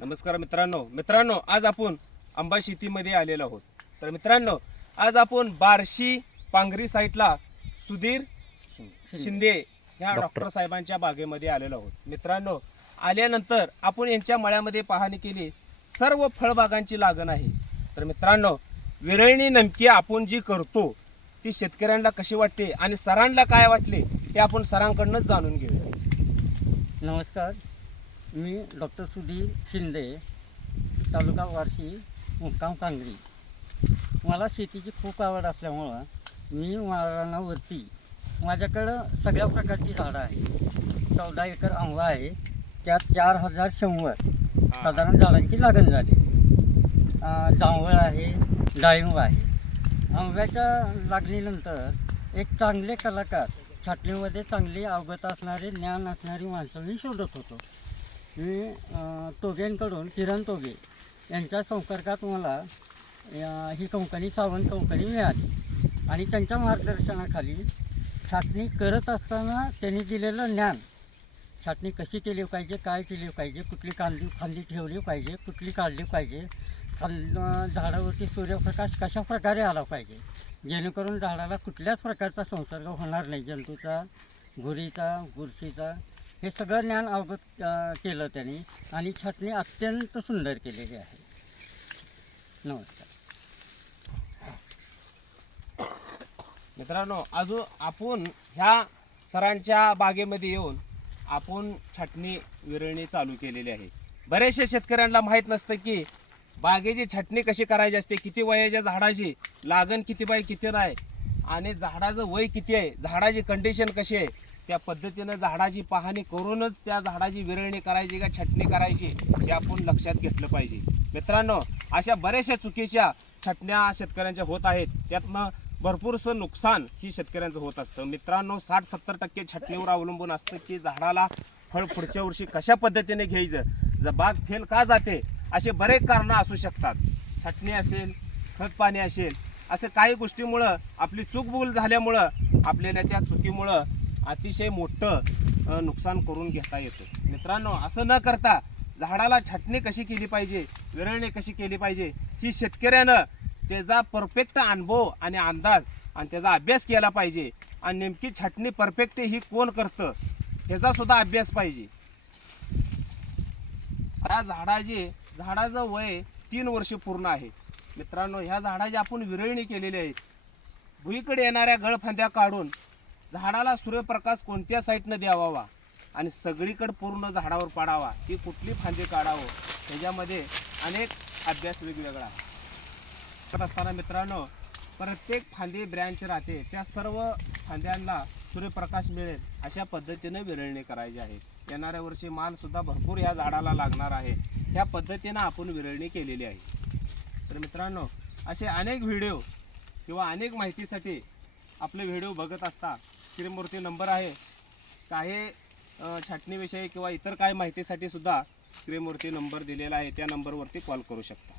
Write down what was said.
नमस्कार मित्रांनो, आज आपण आंबा शेतीमध्ये आलेलो आहोत. तर मित्रांनो, आज आपण बार्शी पांगरी साईटला सुधीर शिंदे ह्या डॉक्टर साहेबांच्या बागेमध्ये आलेलो आहोत. मित्रांनो, आल्यानंतर आपण यांच्या मळ्यामध्ये पाहणी केली. सर्व फळबागांची लागण आहे. तर मित्रांनो, विरळणी नेमकी आपण जी करतो ती शेतकऱ्यांना कशी वाटते आणि सरांना काय वाटले हे आपण सरांकडूनच जाणून घेऊया. नमस्कार, मी डॉक्टर सुधीर शिंदे, तालुका बार्शी, मुक्काम कांगरी. मला शेतीची खूप आवड असल्यामुळं मी रानावरती माझ्याकडं सगळ्या प्रकारची झाडं आहेत. 14 एकर आंबा आहे, त्यात 4100 साधारण झाडांची लागण झाली. जांभळ आहे, डाळिंब आहे. आंब्याच्या लागणीनंतर एक चांगले कलाकार, छाटणीमध्ये चांगली अवगत असणारे, ज्ञान असणारी माणसं मी शोधत होतो. मी तोगेंकडून किरण तोगे यांच्या संपर्कात मला ही कंपनी सावंत कंपनी मिळाली आणि त्यांच्या मार्गदर्शनाखाली छाटणी करत असताना त्यांनी दिलेलं ज्ञान, छाटणी कशी केली पाहिजे, काय केली पाहिजे, कुठली फांदी ठेवली पाहिजे, कुठली काढली पाहिजे, झाडावरती सूर्यप्रकाश कशा प्रकारे आला पाहिजे, जेणेकरून झाडाला कुठल्याच प्रकारचा संसर्ग होणार नाही, जंतूचा, घुरीचा, बुरशीचा, हे सगळं ज्ञान अवगत केलं त्यांनी आणि छाटणी अत्यंत सुंदर केलेली आहे. नमस्कार मित्रांनो, अजून आपण ह्या सरांच्या बागेमध्ये येऊन आपण छाटणी विरळणी चालू केलेली आहे. बरेचशा शेतकऱ्यांना माहीत नसतं की बागेची छाटणी कशी करायची असते, किती वयाच्या झाडाची लागण किती बाय किती नाही आणि झाडाचं वय किती आहे, झाडाची कंडिशन कशी आहे, त्या पद्धतीनं झाडाची पाहणी करूनच त्या झाडाची विरळणी करायची का छाटणी करायची हे आपण लक्षात घेतलं पाहिजे. मित्रांनो, अशा बऱ्याचशा चुकीच्या छाटण्या शेतकऱ्यांच्या होत आहेत. त्यातनं भरपूरसं नुकसान ही शेतकऱ्यांचं होत असतं. मित्रांनो, 60-70% छाटणीवर अवलंबून असतं की झाडाला फळ पुढच्या वर्षी कशा पद्धतीने घ्यायचं, जर बाग फेल का जाते, असे बरेच कारणं असू शकतात. छाटणी असेल, खत पाणी असेल, असं काही गोष्टीमुळं आपली चूकभूल झाल्यामुळं आपल्याला त्या चुकीमुळं अतिशय मोठं नुकसान करून घेता येतं. मित्रांनो, असं न करता झाडाला छाटणी कशी केली पाहिजे, विरळणी कशी केली पाहिजे, ही शेतकऱ्यानं त्याचा परफेक्ट अनुभव आणि अंदाज आणि त्याचा अभ्यास केला पाहिजे. आणि नेमकी छाटणी परफेक्ट ही कोण करतं ह्याचा सुद्धा अभ्यास पाहिजे. या झाडाचं वय 3 वर्ष पूर्ण आहे. मित्रांनो, ह्या झाडाची आपण विरळणी केलेली आहे. भुईकडे येणाऱ्या गळफांद्या काढून झाडाला सूर्यप्रकाश कोणत्या साईडनं द्यावा आणि सगळीकडे पूर्ण झाडावर पाडावा, ती कुठली फांदी काढावं, ह्याच्यामध्ये अनेक अभ्यास वेगवेगळा करत असताना मित्रांनो, प्रत्येक फांदी ब्रँच राहते, त्या सर्व फांद्यांना सूर्यप्रकाश मिळेल अशा पद्धतीने विरळणी करायची आहे. येणाऱ्या वर्षी मालसुद्धा भरपूर या झाडाला लागणार आहे. ह्या पद्धतीनं आपण विरळणी केलेली आहे. तर मित्रांनो, असे अनेक व्हिडिओ किंवा अनेक माहितीसाठी आपले व्हिडिओ बघत असता स्क्रीनवरती नंबर आहे. काही छाटणीविषयी किंवा इतर काही माहितीसाठी सुद्धा स्क्रीनवरती नंबर दिलेला आहे, त्या नंबरवरती कॉल करू शकता.